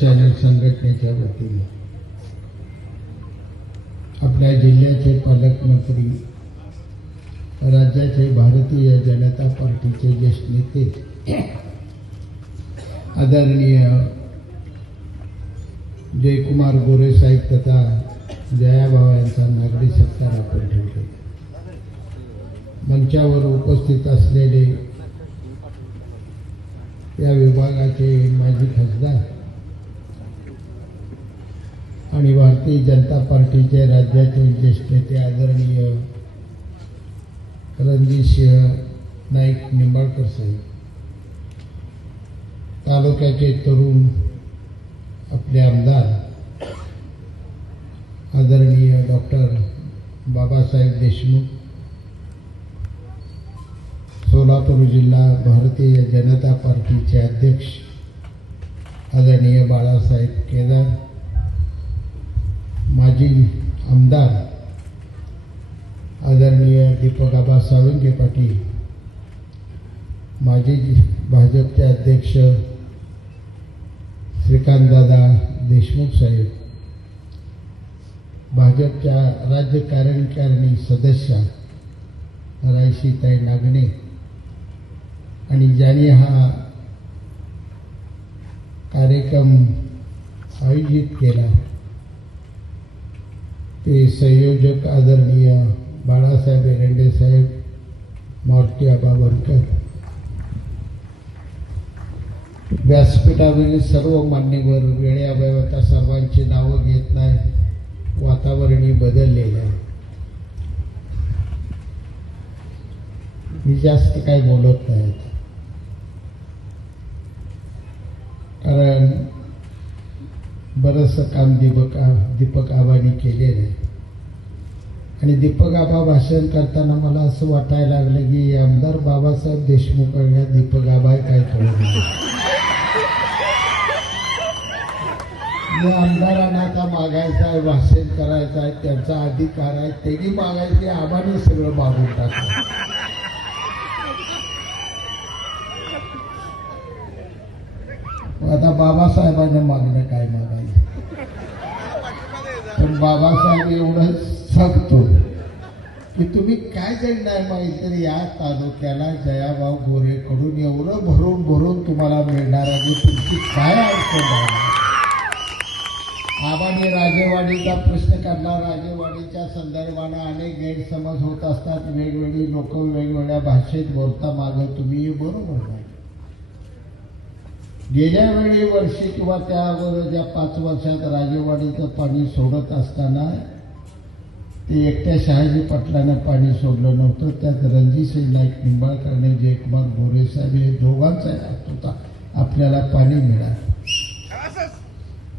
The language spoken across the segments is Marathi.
पक्ष संघटनेच्या वतीने. आपल्या जिल्ह्याचे पालकमंत्री राज्याचे भारतीय जनता पार्टीचे ज्येष्ठ नेते आदरणीय जयकुमार गोरे साहेब तथा जयाभावा यांचा नागरी सत्कार आपण ठेवतो मंचावर उपस्थित असलेले या विभागाचे माजी खासदार आणि भारतीय जनता पार्टीचे राज्यातील ज्येष्ठ नेते आदरणीय रणजितसिंह नाईक निंबाळकर साहेब तालुक्याचे तरुण आपले आमदार आदरणीय डॉक्टर बाबासाहेब देशमुख सोलापूर जिल्हा भारतीय जनता पार्टीचे अध्यक्ष आदरणीय बाळासाहेब केदार माजी आमदार आदरणीय दीपक आबा साळुंके पाटील माजी भाजपचे अध्यक्ष श्रीकांतदादा देशमुख साहेब भाजपच्या राज्य कार्यकारिणी सदस्या रायशीताई नागणे आणि ज्यांनी हा कार्यक्रम आयोजित केला. ते संयोजक आदरणीय बाळासाहेब एरंडे साहेब मारुती आबा वनकर व्यासपीठावरील सर्व मान्यवर वेळेअभावी सर्वांची नावं घेत नाही वातावरणी बदललेलं आहे मी जास्त काही बोलत नाही कारण बरंचसं काम दीपक दीपक आबांनी केलेलं आहे. आणि दीपक आबा भाषण करताना मला असं वाटायला लागलं की आमदार बाबासाहेब देशमुख आणि दीपक आबा काय कळलं आमदारांना आता मागायचं आहे भाषण करायचं आहे त्यांचा अधिकार आहे त्यांनी मागायचे आबाने सगळं मागून टाकलं. आता बाबासाहेबांना मागणं काय मागायचं? पण बाबासाहेब एवढंच सांगतो की तुम्ही काय जरी नाही माहिती तर या तालुक्याला जयाभाऊ गोरेकडून एवढं भरून भरून तुम्हाला मिळणार आहे तुमची काय अडचण आबाने राजेवाडीचा प्रश्न काढला. राजेवाडीच्या संदर्भानं अनेक गैरसमज होत असतात. वेगवेगळी लोक वेगवेगळ्या भाषेत बोलता मागं तुम्ही बरोबर नाही. गेल्या वेळी वर्षी किंवा त्या अगोदरच्या पाच वर्षात राजेवाडीचं पाणी सोडत असताना ते एकट्या शहाजी पाटलानं पाणी सोडलं नव्हतं. त्यात रणजितसिंग नाईक निंबाळकरने जयकुमार गोरेसाहेब हे दोघांचा हात होता. आपल्याला पाणी मिळालं.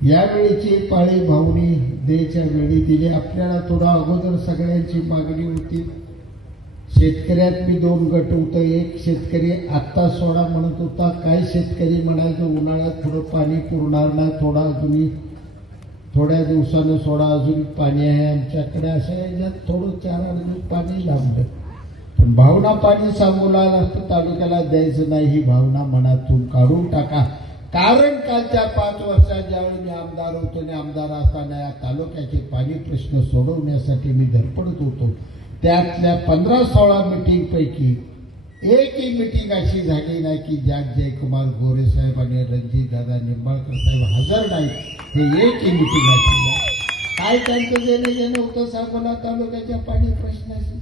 यावेळीची पाळी भावनी देच्या वेळी दिली. आपल्याला थोडा अगोदर सगळ्यांची मागणी होती. शेतकऱ्यात मी दोन गट होतं. एक शेतकरी आत्ता सोडा म्हणत होता. काही शेतकरी म्हणायचं? उन्हाळ्यात थोडं पाणी पुरणार नाही. थोडा अजूनही थोड्या दिवसानं सोडा. अजून पाणी आहे आमच्याकडे. अशा याच्यात थोडं चार अजून पाणी लांबलं. पण भावना पाणी सांगूला तर तालुक्याला द्यायचं नाही. ही भावना मनातून काढून टाका. कारण कालच्या पाच वर्षात ज्यावेळी मी आमदार होतो आणि आमदार असताना या तालुक्याचे पाणी प्रश्न सोडवण्यासाठी मी धडपडत होतो. त्यातल्या पंधरा सोळा मिटिंग पैकी एकही मिटिंग अशी झाली नाही की ज्यात जयकुमार गोरे साहेब आणि रणजित दादा निंबाळकर साहेब हजर नाही हे एकही मिटिंग अशी नाही. काय त्यांचं देणं घेणं होतं सांगोला तालुक्याच्या पाणी प्रश्नाशी?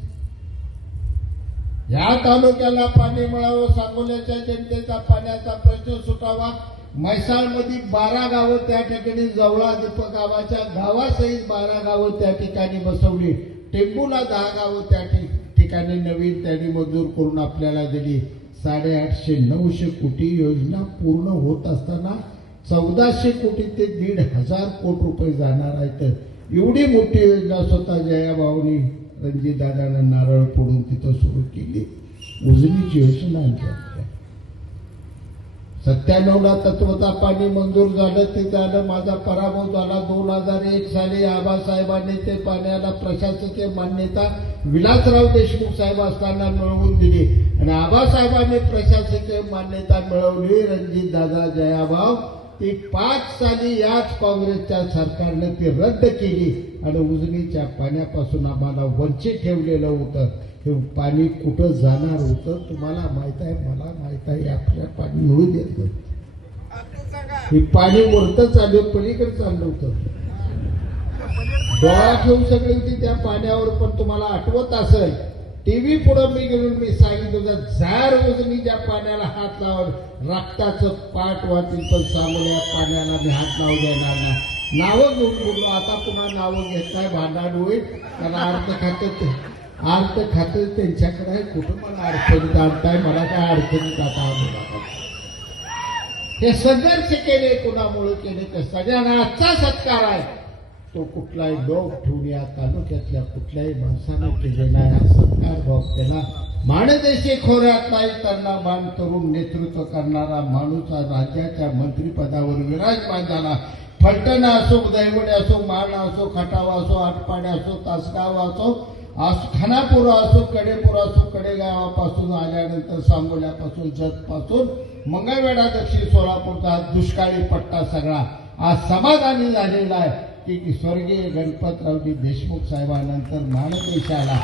या तालुक्याला पाणी मिळावं सांगोल्याच्या जनतेचा पाण्याचा प्रश्न सुटावा. म्हैसाळमध्ये बारा गावं त्या ठिकाणी जवळा दीपक गावाच्या गावासहित बारा गावं त्या ठिकाणी बसवली. टेंबूला दहा गावं त्या ठिकाणी नवीन त्यांनी मंजूर करून आपल्याला दिली. साडेआठशे नऊशे कोटी योजना पूर्ण होत असताना चौदाशे कोटी ते दीड हजार कोटी रुपये जाणार आहेत. एवढी मोठी योजना स्वतः जयाभाऊनी रणजितदादानं नारळ फोडून तिथं सुरू केली. उजनीची योजना आमच्या सत्त्याण्णवला तत्वता पाणी मंजूर झालं ते झालं. माझा पराभव झाला. दोन हजार एक साली आबासाहेबांनी ते पाण्याला प्रशासकीय मान्यता विलासराव देशमुख साहेब असताना मिळवून दिली. आणि आबासाहेबांनी प्रशासकीय मान्यता मिळवली. रणजित दादा जयाभाव ती पाच साली याच काँग्रेसच्या सरकारने ती रद्द केली. आणि उजनीच्या पाण्यापासून आम्हाला वंचित ठेवलेलं होतं. हे पाणी कुठं जाणार होतं तुम्हाला माहीत आहे मला माहीत आहे आपल्या पाणी मिळू देत नाही. हे पाणी वरतं चाललं पलीकडे चाललं होतं डोळा ठेवू शकले होती त्या पाण्यावर पण तुम्हाला आठवत असेल टीव्ही पुढे मी गेलो मी सांगितलं होतं मी त्या पाण्याला हात लावून रक्ताचं पाठ वाटेल पण सामोऱ्या पाण्याला मी हात लावू देणार नाही नावं घेऊन बोललो आता तुम्हाला नावं घेताय भांडण होईल त्याला अर्थ खात्यात अर्थ खातं त्यांच्याकडे आहे. कुठं मला अडचणीत आणताय? मला काय अडचणीत आता आणू हे संघर्ष केले कुणामुळे केले तर सगळ्यांना आजचा सत्कार आहे. तो कुठलाही लोक ठेवून या तालुक्यातल्या कुठल्याही माणसानं केलेला आहे. हा सत्कार भाव त्याला माणदेशी खोऱ्यात नाही त्यांना मान करून नेतृत्व करणारा माणूस राज्याच्या मंत्रीपदावर विराजमान झाला. फलटणा असो दैवडे असो माण असो खटावा असो आटपाडे असो तासगाव असो आज खानापूर असो कडेपूर असो कडेगावापासून आल्यानंतर सांगोल्यापासून जतपासून मंगळवेढा दक्षिण सोलापूरचा दुष्काळी पट्टा सगळा आज समाधानी झालेला आहे. की स्वर्गीय गणपतरावजी देशमुख साहेबांनंतर मानदेशाला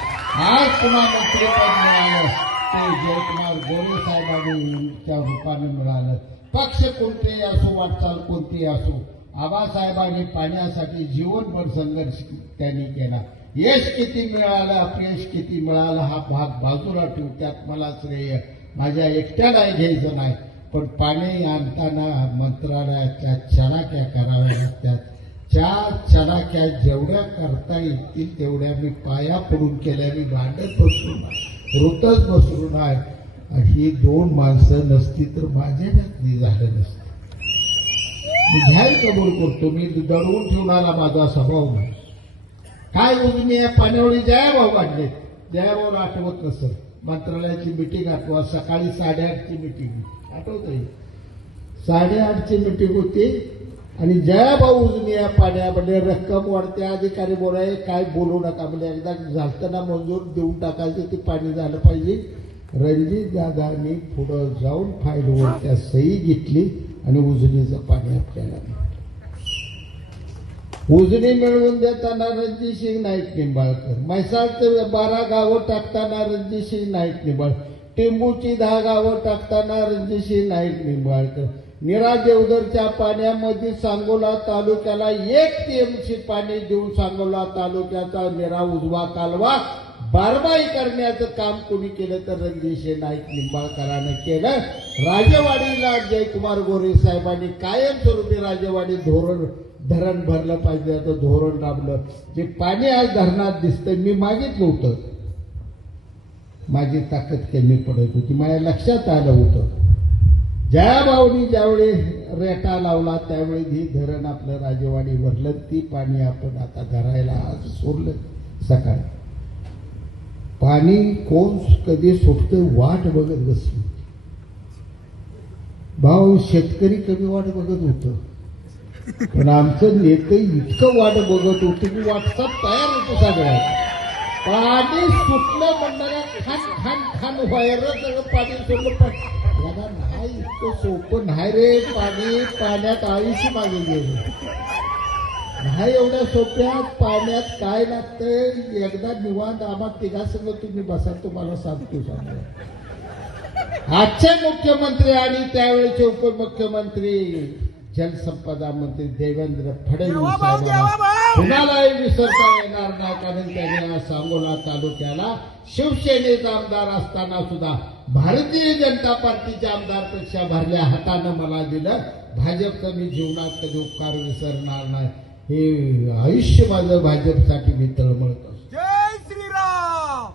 आज पुन्हा मंत्रिपद मिळालं. ते जयकुमार गोरे त्या रूपाने मिळालं. पक्ष कोणतेही असो वाटचाल कोणतीही असो आबासाहेबांनी पाण्यासाठी जीवनभर संघर्ष त्यांनी केला. यश किती मिळालं अपयश किती मिळालं हा भाग बाजूला ठेवू त्यात मला श्रेय. माझ्या एकट्याला घ्यायचं नाही. पण पाणी आणताना मंत्रालयाच्या चराक्या कराव्या लागतात. ज्या चराक्या जेवढ्या करता येतील तेवढ्या मी पाया पडून केल्या मी भांडत बसलो नाही रोतच बसलो नाही ही दोन माणसं नसती तर माझ्या घातली झालं नसतं. ध्यान कबूल करतो मी दडवून ठेवणारा माझा स्वभाव नाही. काय उजनी या पाण्यावळी जयाभाव काढले जयाभाऊ आठवत नसेल. मंत्रालयाची मिटिंग आठवा सकाळी साडेआठची मिटिंग आठवत आहे साडेआठची मिटिंग होती आणि जयाभाऊ उजनी या पाण्यामध्ये म्हणजे रक्कम वाढते अधिकारी बोलाय काय बोलू नका म्हणजे एकदा झालताना मंजूर देऊन टाकायचं ते पाणी झालं पाहिजे. रणजित दादांनी पुढं जाऊन फाईलवर त्या सही घेतली आणि उजनीचं पाणी आपल्याला उजनी मिळवून देताना रणजित सिंग नाईक निंबाळकर. म्हैसाळचे बारा गावं टाकताना रणजित सिंग नाईक निंबाळ टेंबूची दहा गावं टाकताना रणजित सिंग नाईक निंबाळकर. निरा देवधरच्या पाण्यामध्ये सांगोला तालुक्याला एक टीएमसी पाणी देऊन सांगोला तालुक्याचा निरा उजवा कालवा बारबाई करण्याचं काम कोणी केलं तर रणजित नाईक निंबाळकरानं केलं. राजेवाडीला जयकुमार गोरे साहेबांनी कायमस्वरूपी राजेवाडी धोरण धरण भरलं पाहिजे असं धोरण राबलं. जे पाणी आज धरणात दिसतंय मी मागितलं होतं. माझी ताकद कमी पडत होती. माझ्या लक्षात आलं होतं. जयाभाऊनी ज्यावेळी रेटा लावला त्यावेळी हे धरण आपलं राजेवाडी भरलं ती पाणी आपण आता धरायला आज सोडलं. सकाळी पाणी कोण कधी सुटतं वाट बघत बसली. भाऊ शेतकरी कमी वाट बघत होतं. पण आमचं नेते इतकं वाट बघत होतं की वाटचा तयार होतो सगळ्यात. पाणी सुटलं म्हणणाऱ्या खान खान खान व्हायरं सगळं पाणी सोडलं. पण याला नाही इतकं सोपं नाही रे. पाणी पाण्यात आयुष्य मागे गेलं. नाही एवढ्या सोप्या पाण्यात काय लागतंय? एकदा निवांत आम्हा तिघासंग तुम्ही बसा तुम्हाला सांगतो सांगतो. आजचे मुख्यमंत्री आणि त्यावेळेचे उपमुख्यमंत्री जलसंपदा मंत्री देवेंद्र फडणवीस कुणालाही विसरता येणार नाही कारण त्याने सांगोला तालुक्याला शिवसेनेचा आमदार असताना सुद्धा भारतीय जनता पार्टीच्या आमदारपेक्षा भरल्या हातानं मला दिलं. भाजपचं मी जीवनात कधी उपकार विसरणार नाही. हे आयुष्य माझं भाजपसाठी मी तळमळत असतो जय श्रीराम!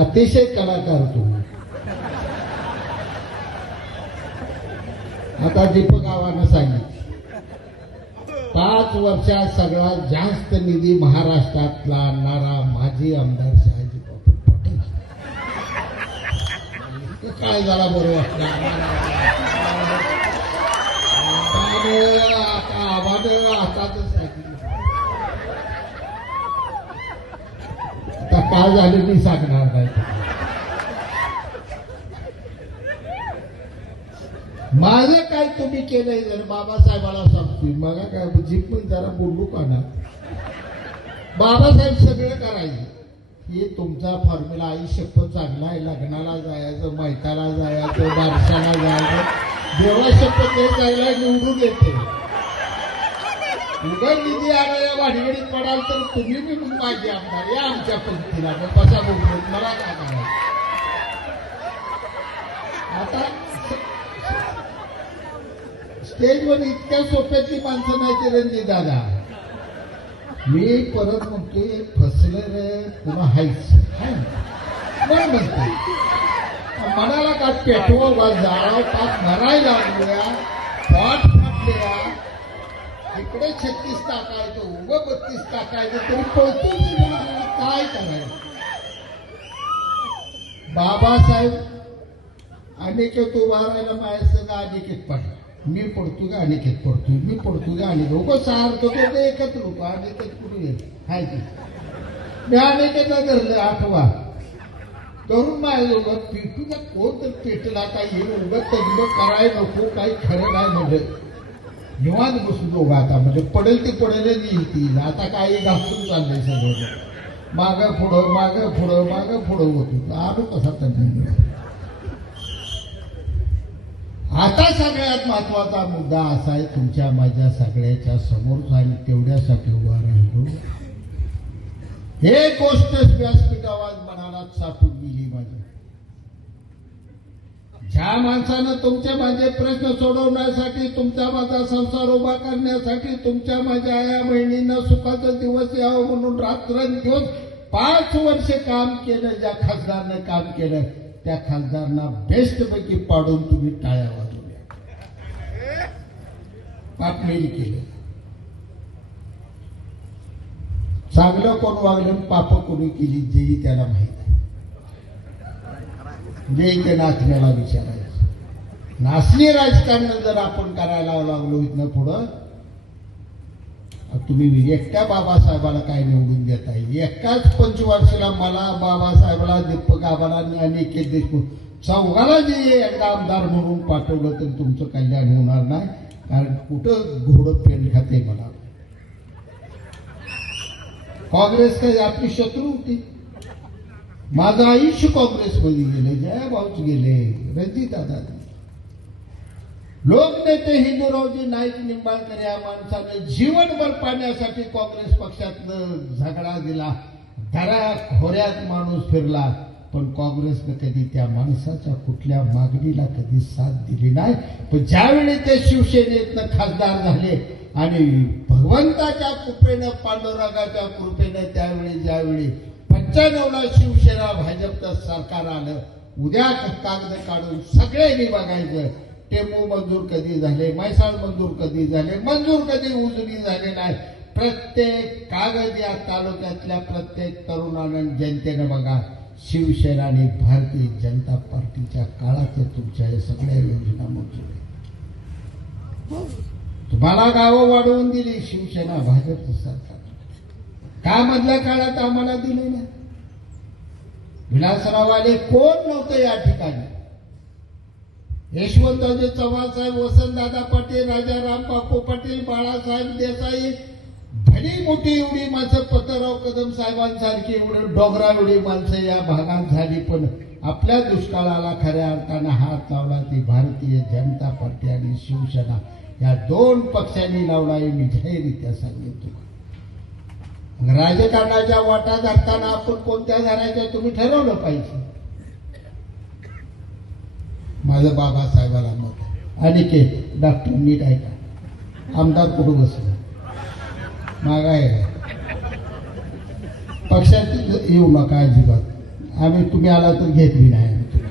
अतिशय कलाकार तुम्ही आता दीपक आव्हानं सांगितलं. पाच वर्षात सगळ्यात जास्त निधी महाराष्ट्रातला आणणारा माजी आमदार शहाजी बापू पटेल. काय झाला बरं आवाज आम्हाला आता आता काय झालं मी सांगणार नाही माझं काय तुम्ही केलंय जर बाबासाहेबाला सांगतोय? मला काय जी पण जरा बोलू का ना? बाबासाहेब सगळं करायचे. हे तुमचा फॉर्म्युला आयुष्य शपथ चांगला आहे. लग्नाला जायचं मैताला जायचं बारशाला जायचं. देवा शपथ हे चांगला निवडून येते. उघड निधी या भाडीगडीत पडाल तर तुम्ही बी माझी आमदार या आमच्या पंक्तीला मग कसा बोलतो मला काय करायचं आता स्टेजवर इतक्या सोप्याची माणसं नाही की रणजित दादा मी परत म्हणतोय फसले रे पुन्हा हायच. हाय. बरं मनाला का पेटवा वा जाळा पाक मरायला लागल्या पाठ इकडे छत्तीस टाकायचं उभं बत्तीस टाकायचं तरी पळतो काय करायचं? बाबासाहेब अनिकेत उभा राहिला माझ्या संग अनिकेत पडला मी पडतो का अनिकेत पडतोय मी पडतो का अनिकेत. लोक सारखं तो ते एकच लोक अनिकेत कुठे गेले हाय की? मी अनिकेतला धरलं आठवा. तरुण माझ्या लोक पेटूचा कोण तर पेटला काय येईल तज्ञ कराय नको काही खरं नाही म्हणलं. निवांत बसून दोघं आता म्हणजे पडेल ते पडेल येईल ती आता काही घासून चाललंय सगळं. मागं पुढं मागं पुढं मागं पुढं होतो आलो कसा तज्ञ आता सगळ्यात महत्त्वाचा मुद्दा असा आहे तुमच्या माझ्या सगळ्याच्या समोर आणि तेवढ्यासाठी उभा राहिलो. हे गोष्ट व्यासपीठावर मनाला साठून गेली माझ्या ज्या माणसानं तुमच्या माझे प्रश्न सोडवण्यासाठी तुमचा माझा संसार उभा करण्यासाठी तुमच्या माझ्या आया बहिणींना सुखाचा दिवस यावं म्हणून रात्रंदिवस पाच वर्ष काम केलं ज्या खासदारनं काम केलं त्या खासदारांना बेस्ट पैकी पाडून तुम्ही टाळ्या वाजवल्या. पापमेल केलं. चांगलं कोण वागलं पाप कोणी केली जेही त्याला माहिती. जे ते नाचण्याला विचारायचं नाचणी राजकारण जर आपण करायला लागलो इथनं पुढं तुम्ही एकट्या बाबासाहेबाला काय निवडून देताय? एकाच पंचवार्षिला मला बाबासाहेबाला दीपक आबाला आणि अनिकेत देशमुख चौघाला जे एकदा आमदार म्हणून पाठवलं तर तुमचं कल्याण होणार नाही. कारण कुठं घोडं पेंड खाते मला? काँग्रेस काही आपली शत्रू होती? माझं आयुष्य काँग्रेसमध्ये गेले जयाभाऊच गेले रणजित लोकनेते हिंदूरावजी नाईक निंबाळकर या माणसाने जीवनभर पाण्यासाठी काँग्रेस पक्षातनं झगडा दिला. दरा खोऱ्यात माणूस फिरला पण काँग्रेसनं कधी त्या माणसाच्या कुठल्या मागणीला कधी साथ दिली नाही. पण ज्यावेळी ते शिवसेनेतनं खासदार झाले आणि भगवंताच्या कृपेनं पांडुरंगाच्या कृपेनं त्यावेळी ज्यावेळी पंच्याण्णवला शिवसेना भाजपचं सरकार आलं. उद्या कागद काढून सगळ्यांनी बघायचं. टेमो मंजूर कधी झाले मैसाळ मंजूर कधी झाले मंजूर कधी उजनी झाले नाही. प्रत्येक कागद या तालुक्यातल्या प्रत्येक तरुणानं जनतेनं बघा शिवसेना आणि भारतीय जनता पार्टीच्या काळात तुमच्या या सगळ्या योजना मंजूर आहेत. तुम्हाला गावं वाढवून दिली शिवसेना भाजपचं सरकार. का मधल्या काळात आम्हाला दिली नाही? विलासराववाले कोण नव्हतं या ठिकाणी? यशवंतराजे चव्हाण साहेब वसंतदादा पाटील राजाराम बापू पाटील बाळासाहेब देसाई भली मोठी एवढी माणसं पतराव कदम साहेबांसारखी एवढं डोंगरा एवढी माणसं या भागात झाली पण आपल्या दुष्काळाला खऱ्या अर्थानं हात लावला ती भारतीय जनता पार्टी आणि शिवसेना या दोन पक्षांनी लावला हे मी जाहीररित्या सांगितलं राजकारणाच्या वाटा धरताना आपण कोणत्या धरायच्या तुम्ही ठरवलं पाहिजे? माझं बाबासाहेबाला मत आहे. अनिकेत डॉक्टर नीट ऐका. आमदार कुठं बसलं? मागाय. पक्षात येऊ नका अजिबात. आम्ही तुम्ही आला तर घेतली नाही तुम्ही.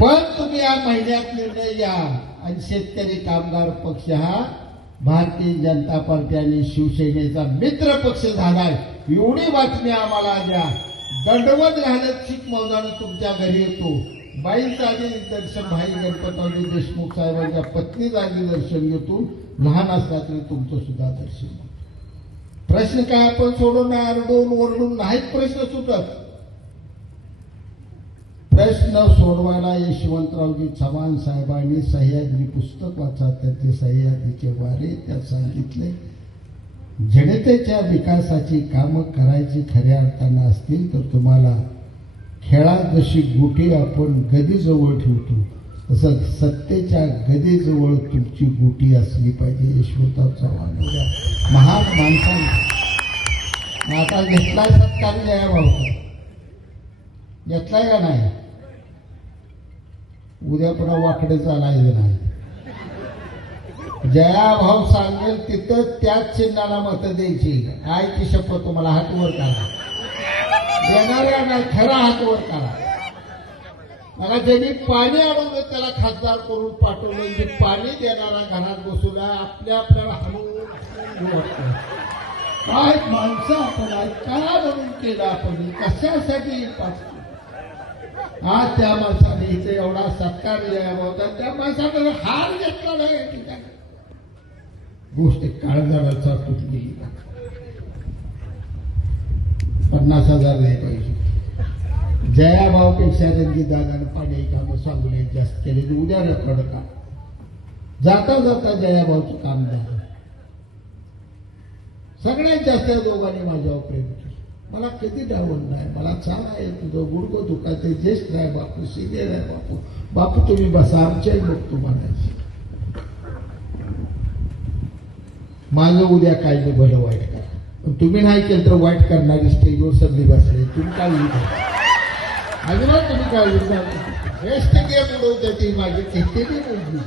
पण तुम्ही या महिन्यात निर्णय घ्या. आणि शेतकरी कामगार पक्ष हा भारतीय जनता पार्टी आणि शिवसेनेचा मित्र पक्ष झालाय. एवढी बातमी आम्हाला द्या. दंडवत घालत शीख मौजानं तुमच्या घरी येतो. बाईचं आधी दर्शन भाई गणपतरावजी देशमुख साहेबांच्या पत्नीचं आधी दर्शन घेतो. लहान असला तरी तुमचं सुद्धा दर्शन प्रश्न काय आपण सोडून आरडून ओरडून नाहीत प्रश्न सुटत. प्रश्न सोडवायला यशवंतरावजी चव्हाण साहेबांनी सह्याद्री पुस्तक वाचा त्याचे सह्याद्रीचे वारे त्यात सांगितले. जनतेच्या विकासाची कामं करायची खऱ्या अर्थानं असतील तर तुम्हाला खेळात जशी गुटी आपण गदीजवळ ठेवतो तसं सत्तेच्या गदीजवळ तुमची गुटी असली पाहिजे यशवंतराव चव्हाण. एवढ्या महान माणसांनी. आता घेतला सत्कार जया भाऊ. घेतलाय का नाही? उद्या पुन्हा वाकडे चालायचं नाही. जया भाऊ सांगेल तिथं त्याच चिन्हाला मत द्यायची. आयची शपथ तुम्हाला हातवर करा देणाऱ्या नाही खरा हातवर करा मला ज्यांनी पाणी आणून त्याला खासदार करून पाठवलं जे पाणी देणारा घरात बसूला आपल्या आपल्याला हलवून वाटतं. काय माणसं आपण काय म्हणून केलं आपण? कशासाठी पाच आज त्या माणसाने इथे एवढा सत्कार द्यावा होता त्या माणसाने हार घेतला नाही ठिकाणी गोष्ट तुटली. पन्नास हजार नाही पाहिजे. जयाभावपेक्षा रणजित दादानं पाणी कामं सांगले जास्त केले उद्या रेकॉर्ड का जाता जाता जयाभावचं काम झालं. सगळ्यात जास्त दोघांनी माझ्यावर प्रेम केलं. मला कधी डावल नाही मला छान आहे तुझं गुडगं दुखायचं ज्येष्ठ आहे बापू सिनियर आहे बापू. बापू तुम्ही बसा आमच्याही बघतो म्हणायचे माझं उद्या काय नाही भलं वाईट करा. पण तुम्ही नाही केलं तर वाईट करणारी स्टेजवर सगळी बसले. तुम्ही काय अजिबात तुम्ही काय श्रेष्ठ गेम उडवते ती माझी. किती मुलगी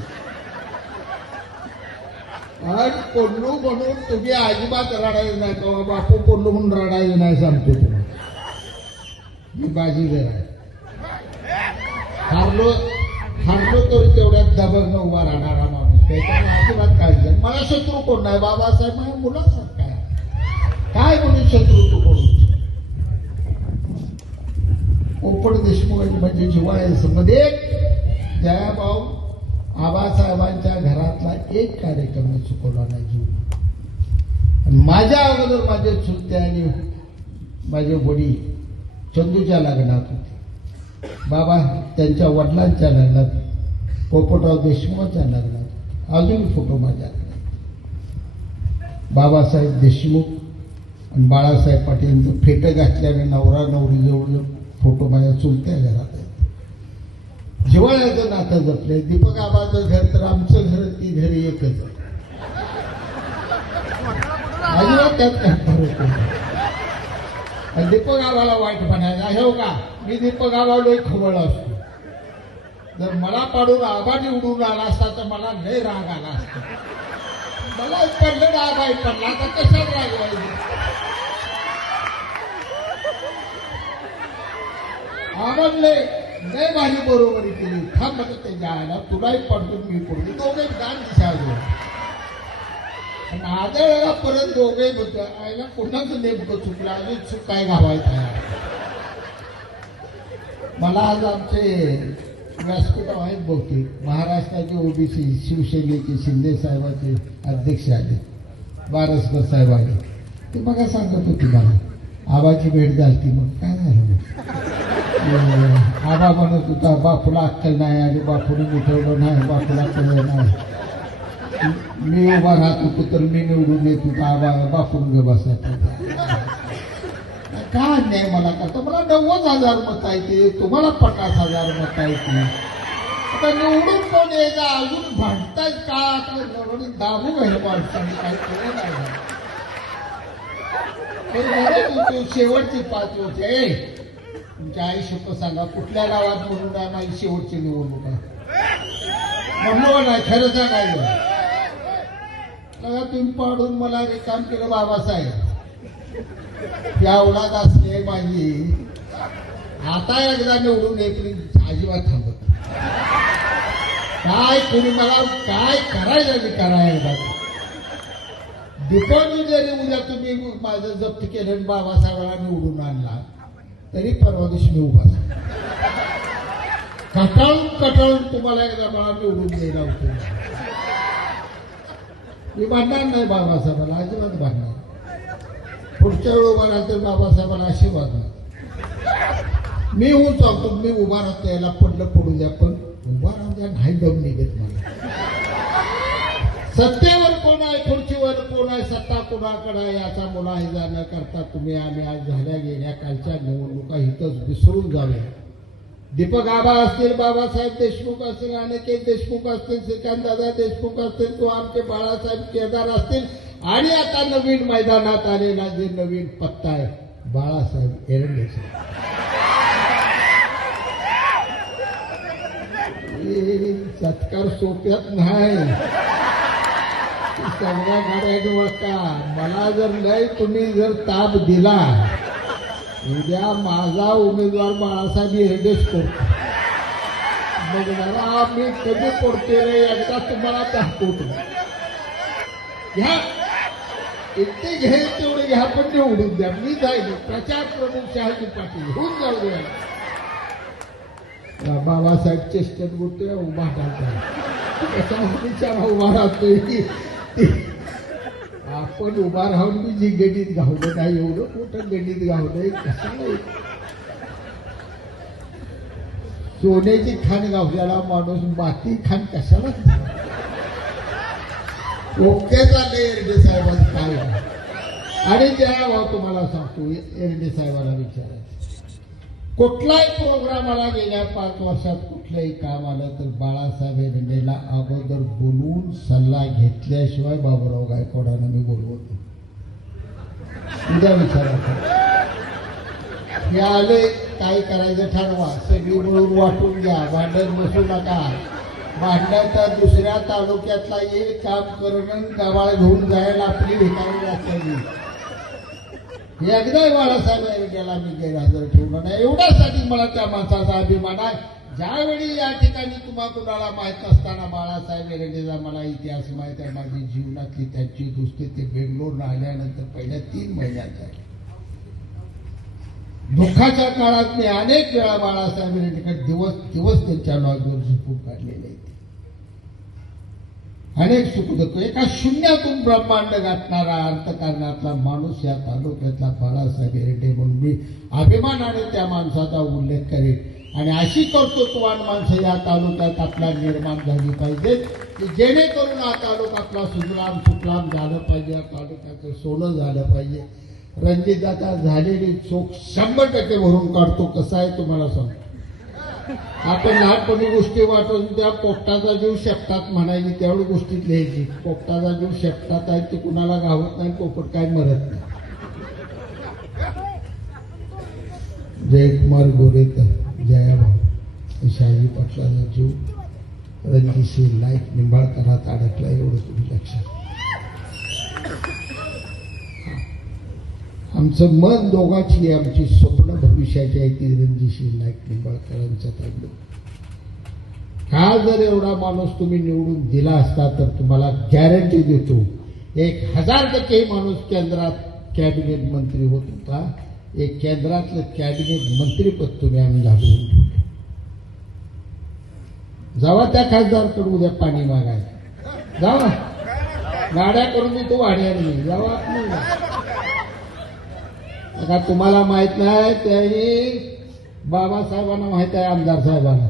आणि कोल्लू म्हणून तुम्ही अजिबात रडायचं नाही का? बापू कोल्लू म्हणून रडायचं नाही सांगतो तुम्हाला मी बाजीगर आहे. हारलो हारलो तरी तेवढ्यात दबगनं उभा राहणारा माणूस. त्याच्यामुळे अजिबात काळजी नाही. मला शत्रू कोण नाही? बाबासाहेब माझ्या मुलासारखा काय काय म्हणून शत्रू तू कोण? पोपट देशमुख म्हणजे जिव्हाळ्या मध्ये जयाभाऊ आबासाहेबांच्या घरातला एक कार्यक्रम मी चुकवला नाही जीवन माझ्या अगोदर माझे चुलते आणि माझे वडील चंदूच्या लग्नात होते. बाबा त्यांच्या वडिलांच्या लग्नात पोपटराव देशमुखांच्या लग्नात अजून फोटो माझ्या बाबासाहेब देशमुख आणि बाळासाहेब पाटील यांचं फेटं घातल्याने नवरा नवरीजवळ फोटो माझ्या चुलत्या घरात आहे जिवाळ्याचं नातं जपलंय. दीपक आबाचं घर तर आमचं घर ती घर एकच. आहे. अजिबात त्यात काय दीपक आबाला वाईट म्हणायला हे हो का? मी दीपक आबाला एक खबळ असतो. जर मला पाडून आबा निवडून आला असता तर मला लय राग आला असता. मला पडलं राग आहे पडला तर कशात राग व्हायचं आवडले. लय माझी बरोबरी केली थांब आता ते जायला तुलाही पडतो मी पडतो दोघे गाण दिसायला माझ्या आदळला परत दोघे होतं. आईला कोणाचं नेमकं चुकलं? अजून चूक काय घावायचं मला आज आमचे व्यासपीठ आहेत बहुतेक. महाराष्ट्राचे ओबीसी शिवसेनेचे शिंदे साहेबाचे अध्यक्ष आले. बारसकर साहेब आले. ते बघा सांगत होती मला. आबाची भेट झाली मग. काय झालं? आबा म्हणत होता बापूला अक्कल नाही आणि बापूने उठवलं नाही बापूला कळलं नाही. मी उभा राहत होतो तर मी निवडून येत होतो आबा बापून गे बसायचा काय अन्याय मला करता? मला नव्वद हजार मत आहे तुम्हाला पन्नास हजार मत आहे आता निवडून कोण यायचा अजून भांडतायत का? आता निवडून दाबू घ्यायला माणसाने काय केलं नाही. ते शेवटची पाच होते तुमच्या आई सांगा. कुठल्या गावात म्हणून आहे माझी शेवटची निवडणूक आहे? नाही खरं सांगायचं. बघा तुम्ही पाडून मला रिकाम केलं बाबासाहेब. या औलाद असले माझी आता एकदा निवडून येत अजिबात थांबत काय कोणी मला काय करायला मी करायला? दीपावली जरी उद्या तुम्ही माझं जप्त केलं आणि बाबासाहेबाला निवडून आणला तरी परवा दिवशी मी उभा झालो. कटाळून कटाळून तुम्हाला एकदा बाळा निवडून द्यायला होतो मी भांडणार नाही बाबासाहेबांना अजिबात भांडणार पुढच्या वेळी उभा राहिल तर बाबासाहेबांना अशी नाही. मी होऊन सांगतो मी उभा राहतो याला पडलं पडू द्या पण उभा राहून द्या नाही दम निघत मला सत्तेवर कोण आहे खुर्चीवर कोण सत्ता कोणाकडे याचा मुलाहिजा न करता तुम्ही आम्ही आज झाल्या गेल्या कालच्या निवडणुका इथंच विसरून जाऊया. दीपक आबा असतील बाबासाहेब देशमुख असतील अनिकेत देशमुख असतील श्रीकांत देशमुख असतील तो आमचे बाळासाहेब केदार असतील. आणि आता नवीन मैदानात आलेला जे नवीन पत्ता आहे बाळासाहेब एरंडे सत्कार सोप्यात नाही. सगळ्या गाड्या बसता मला जर नाही तुम्ही जर ताप दिला उद्या माझा उमेदवार बाळासाहेब हेडेच करतो मग जरा मी कधी पडते रे? एकदा तुम्हाला दाखवतो. घ्या. इतके घेईल तेवढे घ्या पण निवडून द्या. मी जाईल. प्रचार प्रमुख शहाजी पाटील. होऊन जाऊ द्या बाबासाहेब चेष्टन गोटे उभा राहतात. कसा बिचारा उभा राहतोय? की आपण उभा राहून मी जी गणित गावलं नाही एवढं मोठं गणित गावलंय कशाला सोन्याची खाण गावल्याला माणूस माती खाण कशाला ओके एरडे साहेबांचं काय? आणि ज्या तुम्हाला सांगतो एरडे साहेबाला विचारायचं. कुठलाही प्रोग्राम आला गेल्या पाच वर्षात कुठलंही काम आलं तर बाळासाहेब एरंडेला अगोदर बोलवून सल्ला घेतल्याशिवाय बाबूराव गायकवाडानं मी बोलवतो उद्या विचारायचं हे आले काय करायचं ठरवा. सगळी मिळून वाटून घ्या. भांडण बसू नका. भांडण्याचा दुसऱ्या तालुक्यातला एक काम करणं गवाळ घेऊन जायला आपली भिकारी असावी हे एकदा बाळासाहेब याला मी गैरहजर ठेवलं नाही. एवढ्यासाठी मला त्या माणसाचा अभिमान आहे. ज्यावेळी या ठिकाणी तुम्हाला कुणाला माहीत नसताना बाळासाहेब हेरडेचा मला इतिहास माहीत आहे. माझी जीवनातली त्यांची दुसरी ते बेंगलोर राहिल्यानंतर पहिल्या तीन महिन्यात आहे दुःखाच्या काळात मी अनेक वेळा बाळासाहेब एरंडेकडे दिवस दिवस त्यांच्या लॉजवर झोपून काढलेले आहेत. अनेक सुख एका शून्यातून ब्रह्मांड गाठणारा अंतकारणातला माणूस या तालुक्यातला बाळासाहेब हेरडे म्हणून मी अभिमानाने त्या माणसाचा उल्लेख करेन. आणि अशी कर्तृत्ववान माणसं या तालुक्यात आपल्या निर्माण झाली पाहिजे की जेणेकरून हा तालुका आपला सुजलाम सुफलाम झालं पाहिजे या तालुक्याचं सोनं झालं पाहिजे. रणजितदादा झालेली चोख शंभर टक्के भरून काढतो कसं आहे तुम्हाला सांगतो. आपण लहानपणी गोष्टी वाटून त्या पोपटाचा जीव शेपटात म्हणायची तेवढी गोष्टीत लिहायची. पोपटाचा जीव शेपटात आहे ते कुणाला गावत नाही पोपट काय मरत नाही. जयकुमार गोरेकर जयाभाऊ शहाजी पाटलाचा जीव रणजितसिंह लाईफ निंबाळकरात अडकला एवढं तुम्ही लक्षात आमचं मन दोघांची आमची स्वप्न भविष्याची आहे ती रणजितसिंह नाईक निंबाळकरांच्या ताब्यात का जर एवढा माणूस तुम्ही निवडून दिला असता तर तुम्हाला गॅरंटी देतो एक हजार टक्के माणूस केंद्रात कॅबिनेट मंत्री होत होता. एक केंद्रातलं कॅबिनेट मंत्रीपद तुम्ही आम्ही घालवून ठेवलं. जावा त्या खासदारकडे उद्या पाणी मागायला. जावा. गाड्या करून मी तो वाड्याने जावा. का तुम्हाला माहीत नाही त्याही बाबासाहेबांना माहीत आहे आमदार साहेबांना.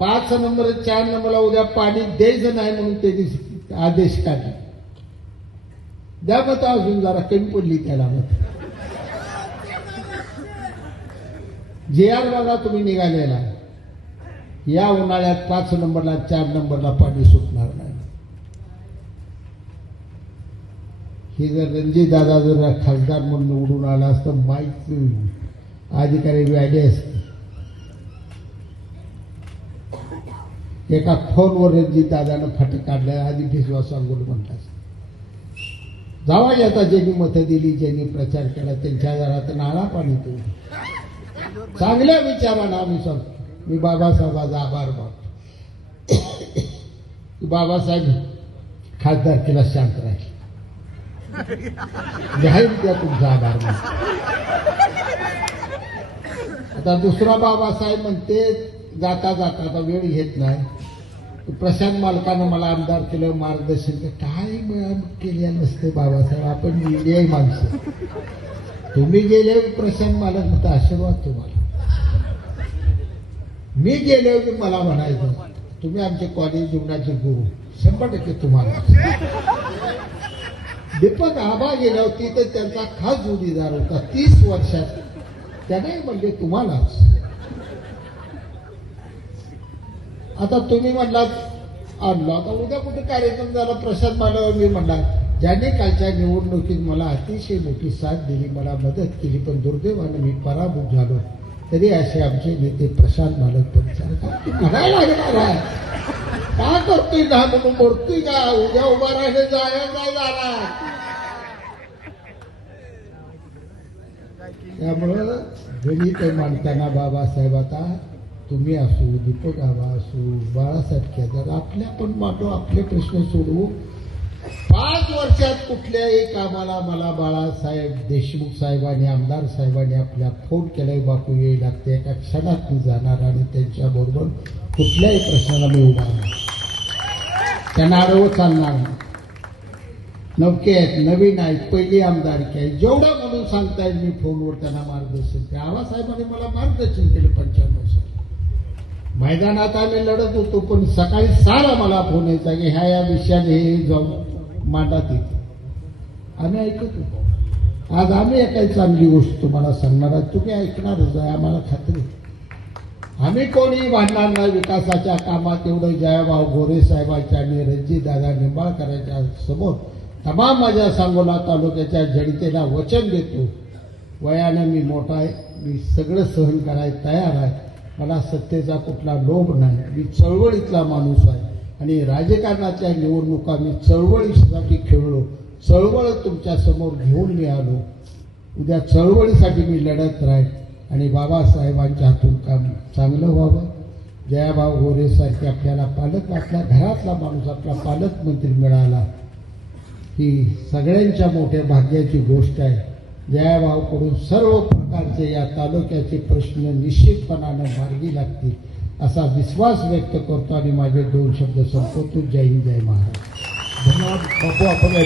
पाच नंबर चार नंबरला उद्या पाणी द्यायचं नाही म्हणून ते आदेश काढला. द्या मत अजून जरा कमी पडली त्याला मत जे आर बघा तुम्ही निघालेला या उन्हाळ्यात पाच नंबरला चार नंबरला पाणी सुटणार नाही. हे जर रणजित दादा जर खासदार म्हणून निवडून आला असतं माहीत अधिकारी व्याडे असते. एका फोनवर रणजित दादानं काढलं आधी भिजवा सांगून म्हणतात जावा आता ज्यांनी मतं दिली ज्यांनी प्रचार केला त्यांच्या घरात नाळा पाणी तो चांगल्या विचारानं आम्ही सांगतो. मी बाबासाहेबाचा आभार मानतो. बाबासाहेब खासदार केला शांत राहील. जाहीर त्या तुमचा आधार आता दुसरा बाबासाहेब म्हणते जाता जाता आता वेळ घेत नाही. प्रशांत मालकानं मला आमदार केलं मार्गदर्शन काय मग केले नसते बाबासाहेब आपण गेली माणसं. तुम्ही गेले प्रशांत मालक म्हणता आशीर्वाद तुम्हाला. मी गेले की मला म्हणायचं तुम्ही आमचे कॉलेज जीवनाचे गुरु. शंभर टक्के तुम्हाला. दीपक आबा गेल्या होती तर त्यांचा खास जोडीदार होता. तीस वर्षात. त्याने म्हणजे तुम्हालाच. आता तुम्ही म्हणलात आणला. आता उद्या कुठे कार्यक्रम झाला? प्रसाद मानव मी म्हणला ज्याने कालच्या निवडणुकीत मला अतिशय मोठी साथ दिली मला मदत केली पण दुर्दैवाने मी पराभूत झालो. तरी असे आमचे नेते प्रशांत मालक परिचार म्हणायला लागणार आहे का करतोय ना म्हणून मरतोय का उद्या उभा राहिले जाया काय झाला त्यामुळं गणित मांडताना बाबासाहेब आता तुम्ही असू दीपक आबा असू बाळासाहेब केदार आपल्या पण मांडू आपले प्रश्न सोडवू. पाच वर्षात कुठल्याही कामाला मला बाळासाहेब देशमुख साहेबांनी आमदार साहेबांनी आपल्या फोन केलाय बापू येई लागते एका क्षणात मी जाणार आणि त्यांच्याबरोबर कुठल्याही प्रश्नाला मी उभा त्यांना आडवं चालणार नवके आहेत नवीन आहेत पहिली आमदारकी आहे. जेवढा म्हणून सांगता येईल मी फोनवर त्यांना मार्गदर्शन केलं आबासाहेबांनी मला मार्गदर्शन केलं पंच्याण्णव साली. मैदानात आम्ही लढत होतो पण सकाळी सारा मला फोन यायचा की ह्या या विषयाने हे जाऊन मांडात येते आम्ही ऐकत होतो. आज आम्ही एकाही चांगली गोष्ट तुम्हाला सांगणार आहोत. तुम्ही ऐकणारच आहे आम्हाला खात्री आहे. आम्ही कोणी भांडणार नाही विकासाच्या कामात एवढं जयाभाऊ गोरे साहेबांच्या आणि रणजितदादा निंबाळकरांच्या समोर तमाम माझ्या सांगोला तालुक्याच्या जनतेला वचन देतो. वयानं मी मोठा आहे मी सगळं सहन करायला तयार आहे. मला सत्तेचा कुठला लोभ नाही. मी चळवळीतला माणूस आहे. आणि राजकारणाच्या निवडणुका मी चळवळीसाठी खेळलो. चळवळ तुमच्यासमोर घेऊन मी आलो. उद्या चळवळीसाठी मी लढत राहील. आणि बाबासाहेबांच्या हातून काम चांगलं व्हावं. जयाभाऊ गोरेसारखे आपल्याला पालक आपल्या घरातला माणूस आपला पालकमंत्री मिळाला. ही सगळ्यांच्या मोठ्या भाग्याची गोष्ट आहे. जयाभाऊकडून सर्व प्रकारचे या तालुक्याचे प्रश्न निश्चितपणानं मार्गी लागतील असा विश्वास व्यक्त करतो आणि माझे दोन शब्द संपवतो. जय हिंद जय महाराज धन्यवाद. बापू आपण